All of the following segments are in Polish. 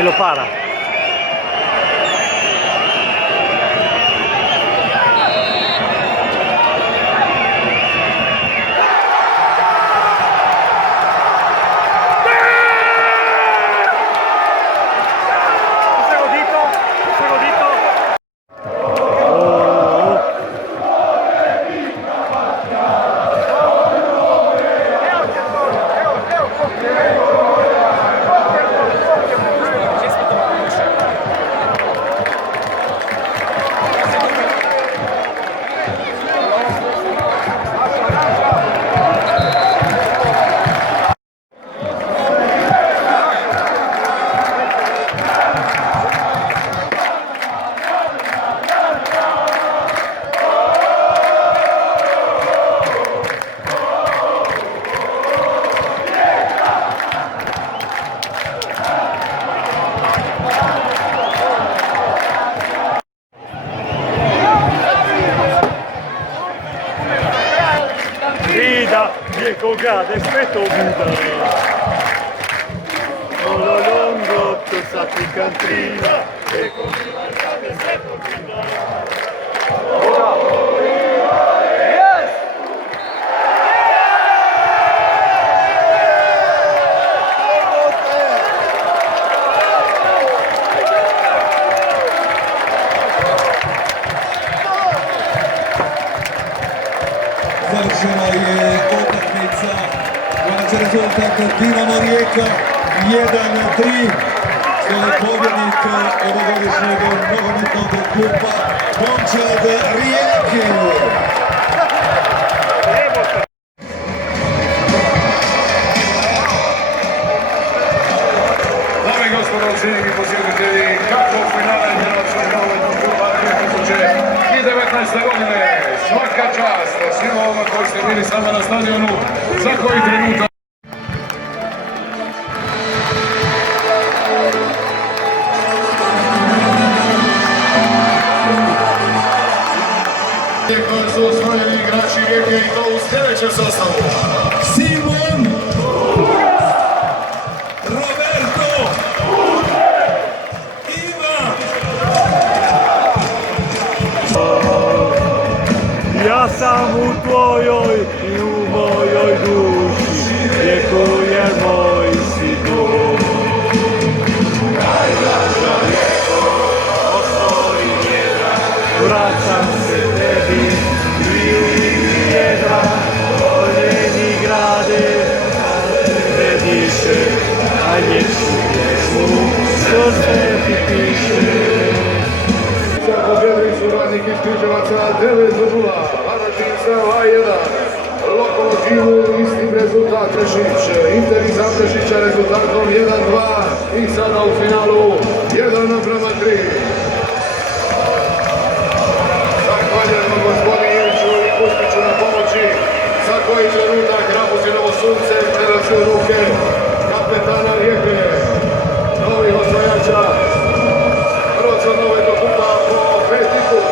Y lo para. Koga, despeto vida. Solo lungo tu sappi cantrina e con libertà despeto vida. Yes! Završena je utakmica, konačan rezultat Dinamo Rijeka 1-3. Svoj pobjednik ovogodišnjeg nogometnog kluba Momčad Rijeke. Dame i gospodo, cijenjeni posjetitelji, kako finale Hrvatskog nogometnog kluba 2019. godine. Svaka čast svima ovima koji ste bili s nama na stadionu za koji trenutak. Koji su osvojili igrači Rijeke i to u sljedećem sastavu. Simon, Roberto, Ivan. Ja sam u tvojoj i u mojoj duši, vjekujem wracam się tebi, bieda, oleni grady, redisze, a nie przyjemu, co se pisze. Pobjednik su radnik iz Križevaca 9:0, Varaždinca 2:1. Lokomotivu isti rezultat Trešić, Inter iz Zaprešića rezultatom 1:2 i sada u finalu 1:3. Zahvaljujemo gospodinu Iliću i Kustiću na pomoći. Za koji trenutak Rapusinovo sunce prelazi u ruke kapetana Rijeke, novih osvajača Hrvatskog nogometnog kupa po 5. put.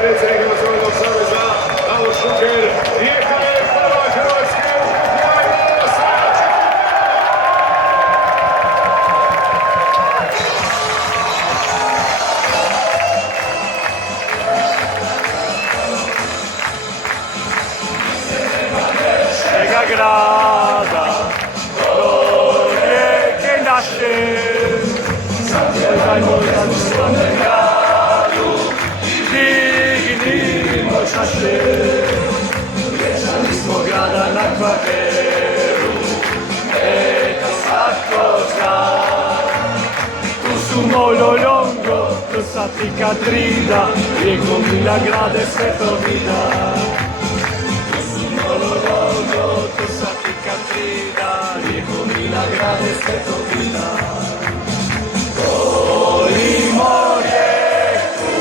Predsjednik Nacionalnog saveza Davor Šuker, Rijeka je prva Hrvatske u kupovanju osvajača. Svega grada, do rijeke naše, zagledajmo zavrstane gradu, dignimo čaše, vječani smo grada na Kvarneru, eto svatko zna. Tu su Molo Longo, tu Sati Katrina, Rijeko Mila grade Svetovina. Tu su Molo Longo, tu Sati Katrina, Rijeko Mila grade Svetovina. Volimo Rijeku,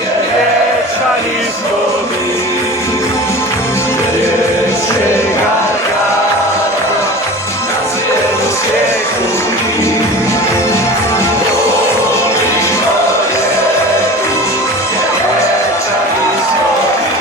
jer vječani smo mi, ljepšega grada na cijelom svijetu mi. Volimo Rijeku, jer vječani smo mi,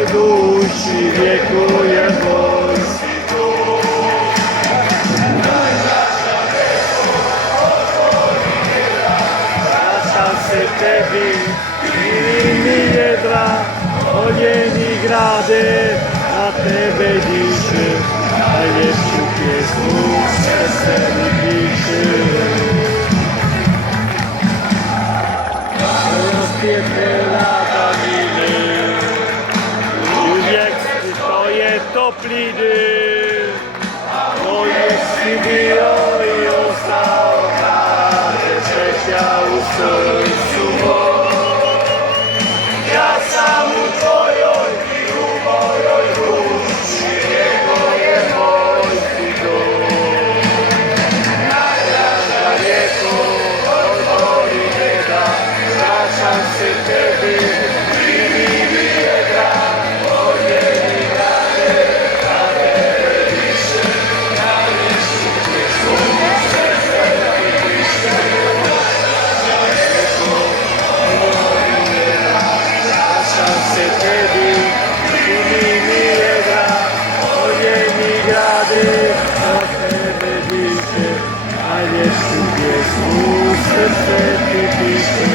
mojoj duši vjekuje Tvoj si tu. Vraćam se Tebi, mi jedra, oljeni grade, na Tebe diše, a ljepšu pjesmu srce mi piše. Prijatelja davine, uvijek to je topli dym, uvijek si bio i ostao, kada trzecia u srcu moj. Ja sam u Tvojoj i u mojoj duši, Jego je moj si dom. Najdraža rijeko, odvori njega, vraćam se Tebi, živi mi jedra, oljeni grade, na Tebe diše, na ljepšu pjesmu srce mi piše. Vraćam se Tebi, živi mi jedra, oljeni grade, na Tebe diše, a ljepšu pjesmu srce ti piše.